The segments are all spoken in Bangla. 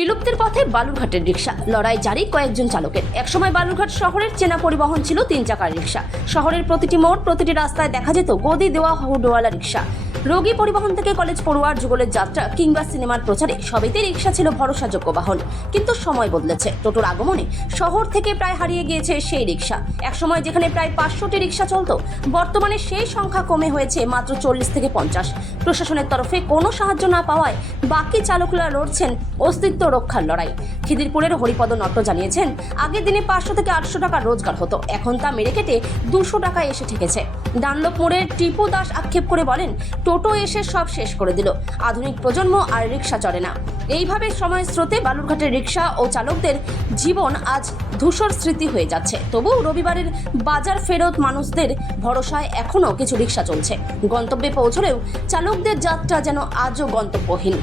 বিলুপ্তির পথে বালুরঘাটের রিক্সা লড়াই জারি কয়েকজন চালকের। একসময় বালুরঘাট শহরের চেনা পরিবহন ছিল তিন চাকার রিক্সা শহরের প্রতিটি মোড়, প্রতিটি রাস্তায় দেখা যেত গদি দেওয়া হুডওয়ালা রিক্সা রোগী পরিবহন থেকে কলেজ পড়ুয়ার যুগলের যাত্রা কিংবা সিনেমার প্রচারে সবেতে রিক্সা ছিল ভরসাযোগ্য বাহন। কিন্তু সময় বদলেছে। টোটোর আগমনে শহর থেকে প্রায় হারিয়ে গিয়েছে সেই রিক্সা একসময় যেখানে প্রায় পাঁচশোটি রিক্সা চলত, বর্তমানে সেই সংখ্যা কমে হয়েছে মাত্র চল্লিশ থেকে পঞ্চাশ। প্রশাসনের তরফে কোনো সাহায্য না পাওয়ায় বাকি চালকরা লড়ছেন অস্তিত্ব রক্ষার লড়াই। খিদিরপুরের হরিপদ নট্ট জানিয়েছেন, আগের দিনে পাঁচশো থেকে আটশো টাকা রোজগার হতো, এখন তা মেরে কেটে দুশো টাকায় এসে ঠেকেছে। ডানলোপ মোড়ের টিপু দাস আক্ষেপ করে বলেন, টোটো এসে সব শেষ করে দিল, আধুনিক প্রজন্ম আর রিক্সা চলে না। এইভাবে সময় স্রোতে বালুরঘাটের রিক্সা ও চালকদের জীবন আজ ধূসর স্মৃতি হয়ে যাচ্ছে। তবু রবিবারের বাজার ফেরত মানুষদের ভরসায় এখনও কিছু রিক্সা চলছে। গন্তব্যে পৌঁছলেও চালকদের যাত্রা যেন আজও গন্তব্যহীন।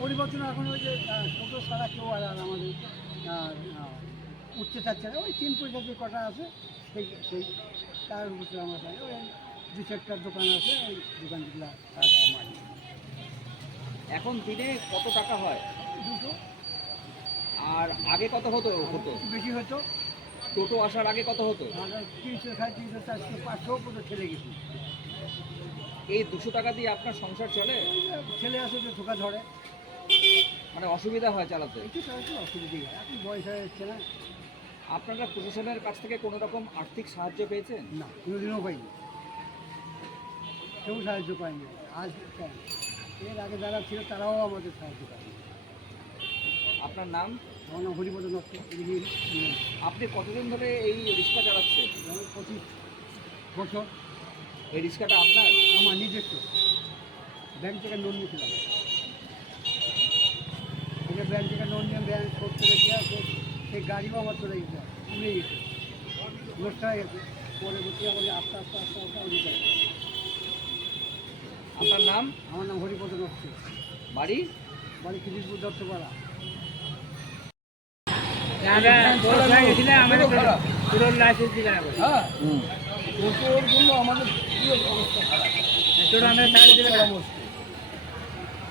পরিবর্তন এখন ওই যে টোটো ছাড়া কেউ আর আমাদের উঠতে চাচ্ছে না। ওই তিন পয়সা যে কটা আছে সেই সেই তার উপরে আমরা ওই দু চারটার দোকান আছে ওই দোকানগুলো তারা মারি এখন দিনে কত টাকা হয়? দুটো। আর আগে কত হতো হতো একটু বেশি হতো। টোটো আসার আগে কত হতো? তিনশো সাড়ে তিনশো চারশো পাঁচশো পর্যন্ত ছেড়ে গেছি। এই দুশো টাকা দিয়ে আপনার সংসার চলে? ছেলে আসে তো ঠোকা ধরে। মানে অসুবিধা হয় চালাতে? অসুবিধে হয়। এখন বয়স হয়ে যাচ্ছে না। আপনারা প্রশাসনের কাছ থেকে কোনো রকম আর্থিক সাহায্য পেয়েছেন? না কোনোদিনও পাইনি। কেউ সাহায্য পায়নি। আজ এর আগে যারা ছিল তারাও আমাদের সাহায্য পায়নি আপনার নাম? আমার নাম হরিপদ নষ্ট আপনি কতদিন ধরে এই রিক্সা চালাচ্ছেন? যেমন পঁচিশ বছর। এই রিক্সাটা আপনার? আমার নিজস্ব ব্যাংক থেকে লোন নিয়েছিলাম। ওকে ব্যাংক থেকে লোন নিয়ে ব্যাংক করতে তো সেই গাড়িও আমার চলে গেছে উড়ে গেছে। নষ্ট হয়ে গেছে। পরে বসে আমাদের আস্তে আস্তে আস্তে আস্তে উড়ে আপনার নাম? আমার নাম হরিপদ নষ্ট বাড়ি? বাড়ি খিদিরপুর দত্তপাড়া। আমাদের পুরো লাইসেন্স হ্যাঁ। টোটোর জন্য আমাদের অবস্থা খারাপ।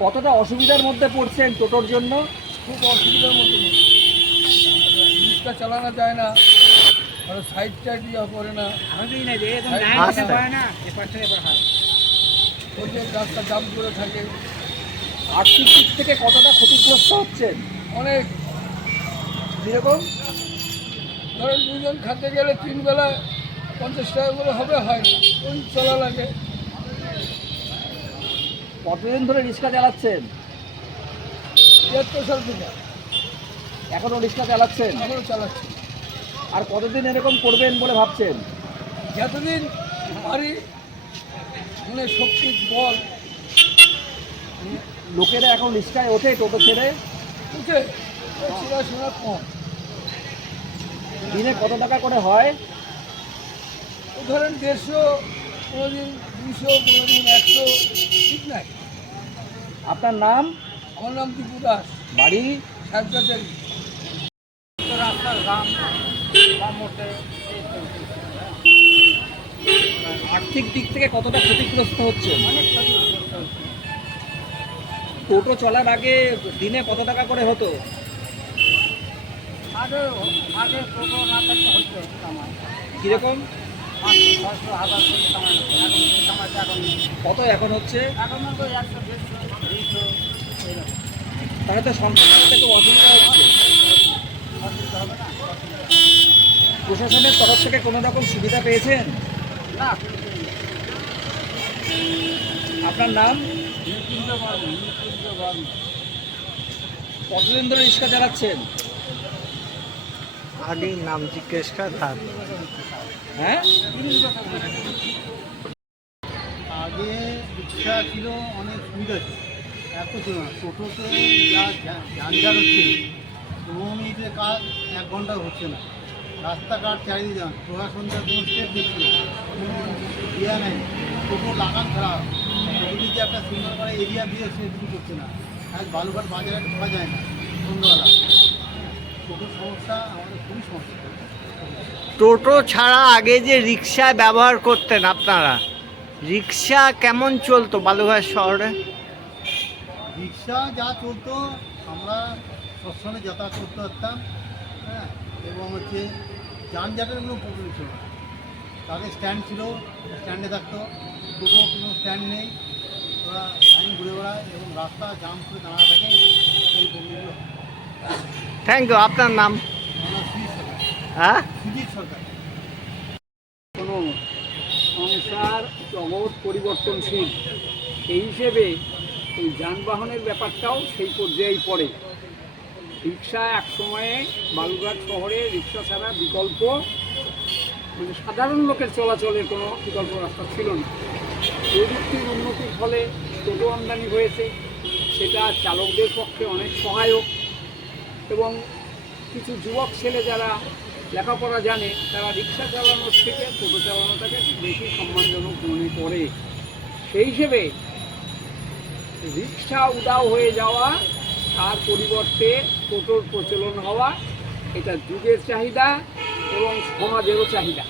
কতটা অসুবিধার মধ্যে পড়ছেন টোটোর জন্য? খুব অসুবিধার মধ্যে। রিক্সা চালানো যায় না আর সাইড টাইড ইয়া করে না। ওই যে রাস্তা জাম করে থাকে। আর্থিক দিক থেকে কতটা ক্ষতিগ্রস্ত হচ্ছেন? অনেক। যেরকম ধরেন দুজন খাতে গেলে তিন বেলা পঞ্চাশ টাকা করে হবে হয় না। ওই চলা লাগে? কতদিন ধরে রিক্সা চালাচ্ছেন? তিয়াত্তর সাল থেকে। এখনও রিক্সা চালাচ্ছেন? এখনও চালাচ্ছি। আর কতদিন এরকম করবেন বলে ভাবছেন? যতদিন পারি মানে শক্তির বল। লোকেরা এখন রিক্সায় ওঠে টোটো ছেড়ে? উঠে চেনাশোনা কম। দিনে কত টাকা করে হয়? ধরেন দেড়শো কোনোদিন দুশো কোনোদিন একশো ঠিক নাই। আপনার নাম? আমার নাম দীপু দাস। বাড়ি? সাহেবগাছারি রাস্তার দাম আর্থিক দিক থেকে কতটা ক্ষতিগ্রস্ত হচ্ছে? টোটো চলার আগে দিনে কত টাকা করে হতো? কীরকম? কত এখন হচ্ছে? তাহলে তো অসুবিধা হচ্ছে। প্রশাসনের তরফ থেকে কোনো রকম সুবিধা পেয়েছেন? না আপনার নাম? কতদিন ধরে রিক্সা চালাচ্ছেন? আগে নাম জিজ্ঞেস কর তার হ্যাঁ? আগে রিক্সা ছিল অনেক সুবিধা ছিল। এত ছিল না টোটোতে যা ঝাঞ্ঝাট হচ্ছে পনেরো মিনিটের কাজ এক ঘণ্টা হচ্ছে না। রাস্তাঘাট চারিদিকে যান প্রশাসনটা কোনো স্টেপ দিচ্ছে না। কোনো ইয়া নেই টোটো লাগান খারাপ। যে একটা সুন্দর করে এরিয়া দিয়ে সে কিছু করছে না। আজ বালুঘাট বাজারে ঢোকা যায় না। টোটো ছাড়া আগে যে রিক্সা ব্যবহার করতেন আপনারা রিক্সা কেমন চলতো বালুঘাট শহরে? রিক্সা যা চলতো আমরা সবসময় যাতায়াত করতে পারতাম হ্যাঁ এবং হচ্ছে যানজটের কোনো প্রবলেম ছিল না। তাদের স্ট্যান্ড ছিল স্ট্যান্ডে থাকতো টোটো কোনো স্ট্যান্ড নেই ওরা লাইন ঘুরে বেড়ায় এবং রাস্তা জাম করে দাঁড়া থাকে এই প্রবলেমগুলো থ্যাংক ইউ আপনার নাম? হ্যাঁ? কোনো সংসার জগৎ পরিবর্তনশীল। সেই হিসেবে এই যানবাহনের ব্যাপারটাও সেই পর্যায়েই পড়ে। রিক্সা এক সময়ে বালুরঘাট শহরে রিক্সা ছাড়া বিকল্প মানে সাধারণ লোকের চলাচলের কোনো বিকল্প রাস্তা ছিল না। প্রযুক্তির উন্নতির ফলে টোটো আমদানি হয়েছে। সেটা চালকদের পক্ষে অনেক সহায়ক। এবং কিছু যুবক ছেলে যারা লেখাপড়া জানে, তারা রিক্সা চালানোর থেকে টোটো চালানোটাকে বেশি সম্মানজনক মনে করে। সেই হিসেবে রিক্সা উদাও হয়ে যাওয়া, তার পরিবর্তে টোটোর প্রচলন হওয়া, এটা যুগের চাহিদা এবং সমাজেরও চাহিদা।